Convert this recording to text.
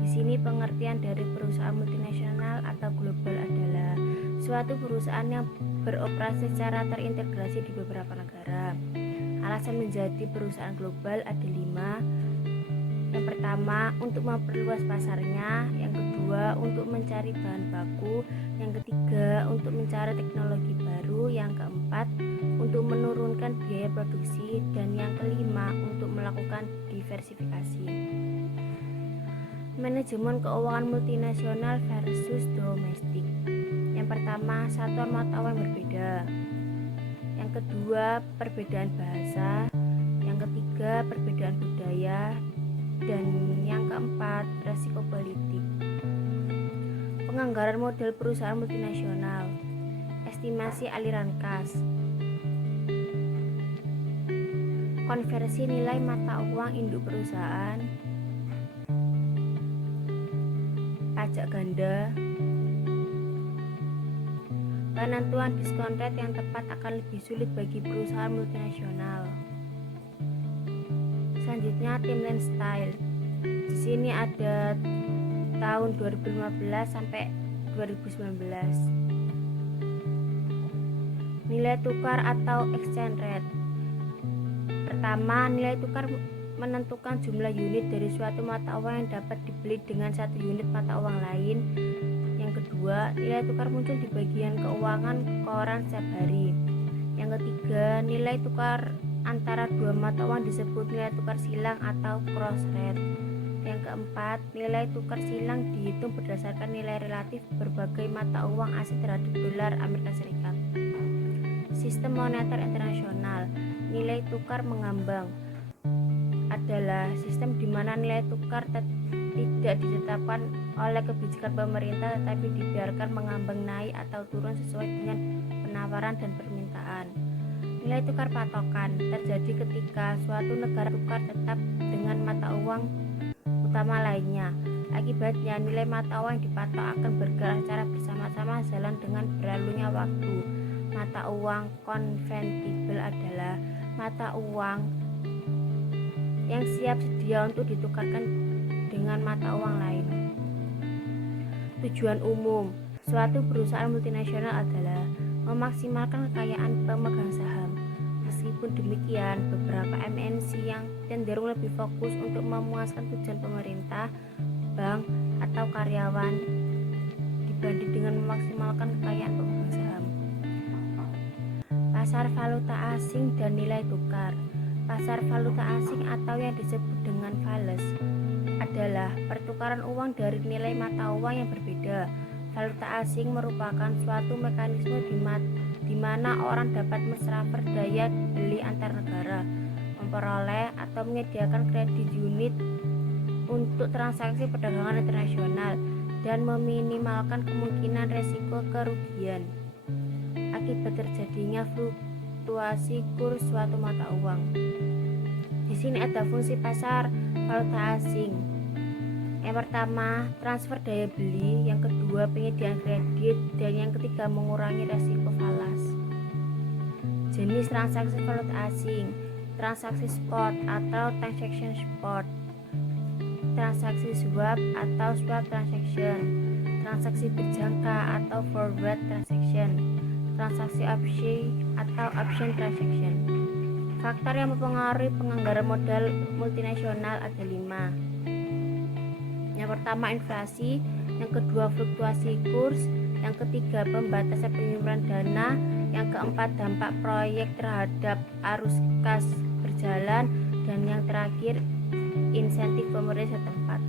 Di sini pengertian dari perusahaan multinasional atau global adalah suatu perusahaan yang beroperasi secara terintegrasi di beberapa negara. Alasan menjadi perusahaan global ada 5. Yang pertama, untuk memperluas pasarnya. Yang kedua, untuk mencari bahan baku. Yang ketiga, untuk mencari teknologi baru. Yang keempat, untuk menurunkan biaya produksi. Dan yang kelima, untuk melakukan diversifikasi. Manajemen keuangan multinasional versus domestik. Yang pertama, satuan mata uang yang berbeda. Yang kedua, perbedaan bahasa. Yang ketiga, perbedaan budaya. Dan yang keempat, resiko politik. Penganggaran model perusahaan multinasional. Estimasi aliran kas. Konversi nilai mata uang induk perusahaan. Pajak ganda. Penentuan diskon rate yang tepat akan lebih sulit bagi perusahaan multinasional. Selanjutnya, timeline style. Di sini ada tahun 2015 sampai 2019. Nilai tukar atau exchange rate. Pertama, nilai tukar menentukan jumlah unit dari suatu mata uang yang dapat dibeli dengan satu unit mata uang lain. Yang kedua, nilai tukar muncul di bagian keuangan koran setiap hari. Yang ketiga, nilai tukar antara dua mata uang disebut nilai tukar silang atau cross rate. Yang keempat, nilai tukar silang dihitung berdasarkan nilai relatif berbagai mata uang asing terhadap dolar Amerika Serikat. Sistem moneter internasional. Nilai tukar mengambang adalah sistem di mana nilai tukar tidak ditetapkan oleh kebijakan pemerintah tetapi dibiarkan mengambang naik atau turun sesuai dengan penawaran dan permintaan. Nilai tukar patokan terjadi ketika suatu negara tukar tetap dengan mata uang utama lainnya. Akibatnya, nilai mata uang yang dipatok akan bergerak secara bersama-sama jalan dengan berlalunya waktu. Mata uang konvertibel adalah mata uang yang siap sedia untuk ditukarkan dengan mata uang lain. Tujuan umum suatu perusahaan multinasional adalah memaksimalkan kekayaan pemegang saham. Meskipun demikian, beberapa MNC yang cenderung lebih fokus untuk memuaskan tujuan pemerintah, bank, atau karyawan dibanding dengan memaksimalkan kekayaan pemegang saham. Pasar valuta asing dan nilai tukar. Pasar valuta asing atau yang disebut dengan values adalah pertukaran uang dari nilai mata uang yang berbeda. Valuta asing merupakan suatu mekanisme di mana orang dapat mentransfer daya beli antar negara, memperoleh atau menyediakan kredit unit untuk transaksi perdagangan internasional, dan meminimalkan kemungkinan resiko kerugian akibat terjadinya fluktuasi kurs suatu mata uang. Di sini ada fungsi pasar valuta asing. Yang pertama, transfer daya beli. Yang kedua, penyediaan kredit. Dan yang ketiga, mengurangi resiko falas. Jenis transaksi valuta asing. Transaksi spot atau transaction spot. Transaksi swap atau swap transaction. Transaksi berjangka atau forward transaction. Transaksi opsi atau option transaction. Faktor yang mempengaruhi penganggaran modal multinasional ada 5. Yang pertama, inflasi. Yang kedua, fluktuasi kurs. Yang ketiga, pembatasan penyaluran dana. Yang keempat, dampak proyek terhadap arus kas berjalan. Dan yang terakhir, insentif pemerintah setempat.